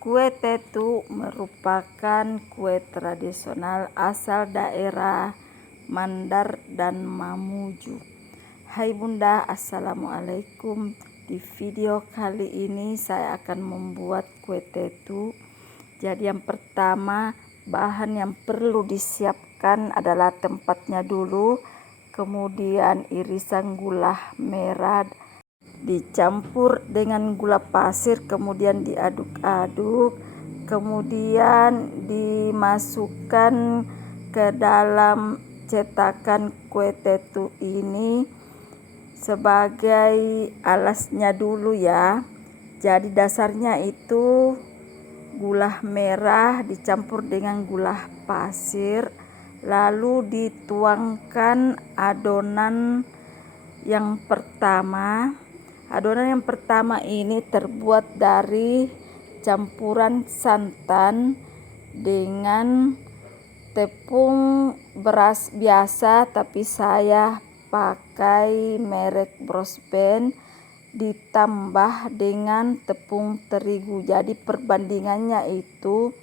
Kue tetu merupakan kue tradisional asal daerah Mandar dan Mamuju. Hai Bunda, Assalamualaikum. Di video kali ini saya akan membuat kue tetu. Jadi yang pertama, bahan yang perlu disiapkan adalah tempatnya dulu, kemudian irisan gula merah dicampur dengan gula pasir, kemudian diaduk-aduk, kemudian dimasukkan ke dalam cetakan kue tetu ini sebagai alasnya dulu ya. Jadi dasarnya itu gula merah dicampur dengan gula pasir, lalu dituangkan adonan yang pertama. Adonan yang pertama ini terbuat dari campuran santan dengan tepung beras biasa, tapi saya pakai merek Brosben ditambah dengan tepung terigu. Jadi perbandingannya itu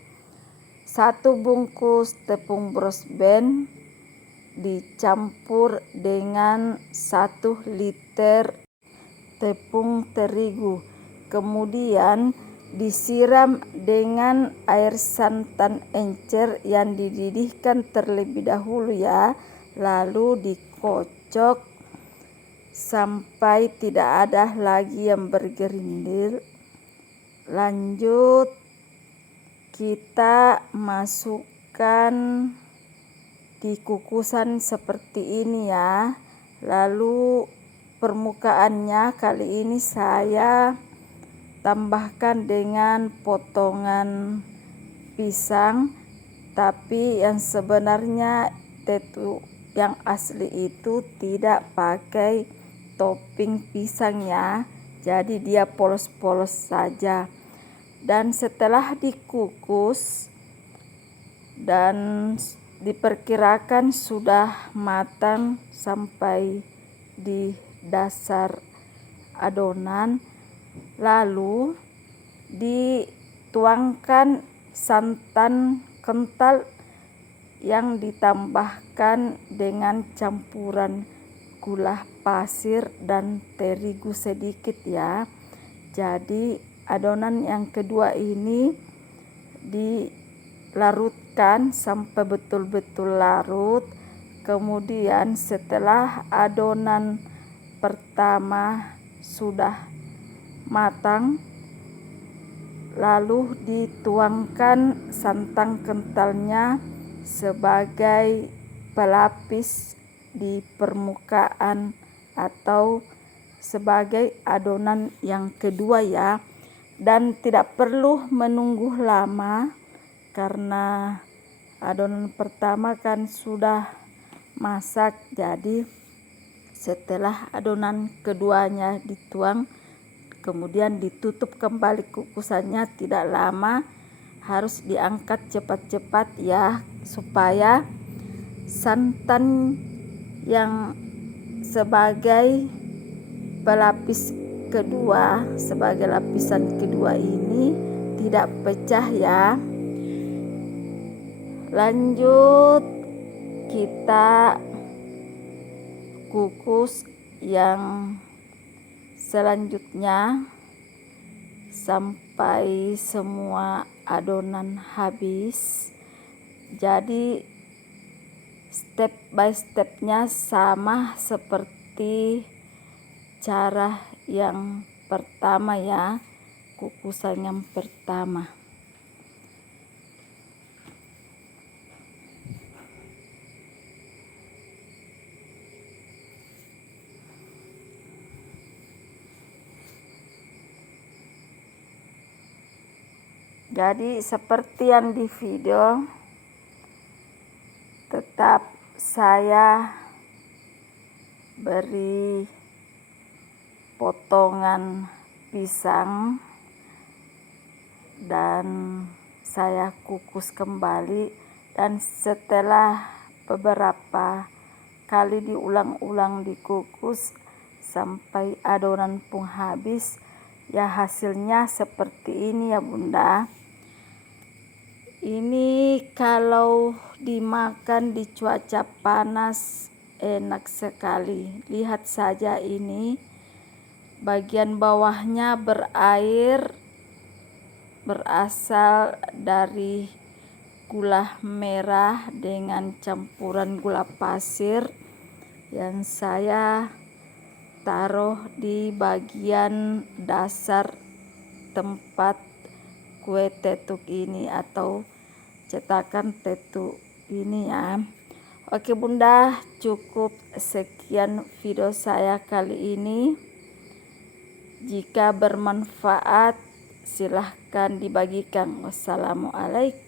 1 bungkus tepung Brosben dicampur dengan 1 liter tepung terigu, kemudian disiram dengan air santan encer yang dididihkan terlebih dahulu ya, lalu dikocok sampai tidak ada lagi yang bergerindil. Lanjut kita masukkan di kukusan seperti ini ya. Lalu permukaannya kali ini saya tambahkan dengan potongan pisang, tapi yang sebenarnya tetu yang asli itu tidak pakai topping pisang ya, jadi dia polos-polos saja. Dan setelah dikukus dan diperkirakan sudah matang sampai di dasar adonan, lalu dituangkan santan kental yang ditambahkan dengan campuran gula pasir dan terigu sedikit ya. Jadi adonan yang kedua ini dilarutkan sampai betul-betul larut. Kemudian setelah adonan pertama sudah matang, lalu dituangkan santan kentalnya sebagai pelapis di permukaan atau sebagai adonan yang kedua ya. Dan tidak perlu menunggu lama karena adonan pertama kan sudah masak. Jadi setelah adonan keduanya dituang, kemudian ditutup kembali kukusannya, tidak lama, harus diangkat cepat-cepat ya, supaya santan yang sebagai pelapis kedua, sebagai lapisan kedua ini tidak pecah ya. Lanjut kita kukus yang selanjutnya sampai semua adonan habis. Jadi step by stepnya sama seperti cara yang pertama ya, kukusan yang pertama. Jadi seperti yang di video, tetap saya beri potongan pisang dan saya kukus kembali, dan setelah beberapa kali diulang-ulang dikukus sampai adonan pun habis, ya hasilnya seperti ini ya Bunda. Ini kalau dimakan di cuaca panas enak sekali. Lihat saja ini, bagian bawahnya berair, berasal dari gula merah dengan campuran gula pasir yang saya taruh di bagian dasar tempat kue tetuk ini atau cetakan tetuk ini ya. Oke Bunda, cukup sekian video saya kali ini. Jika bermanfaat silahkan dibagikan. Wassalamualaikum.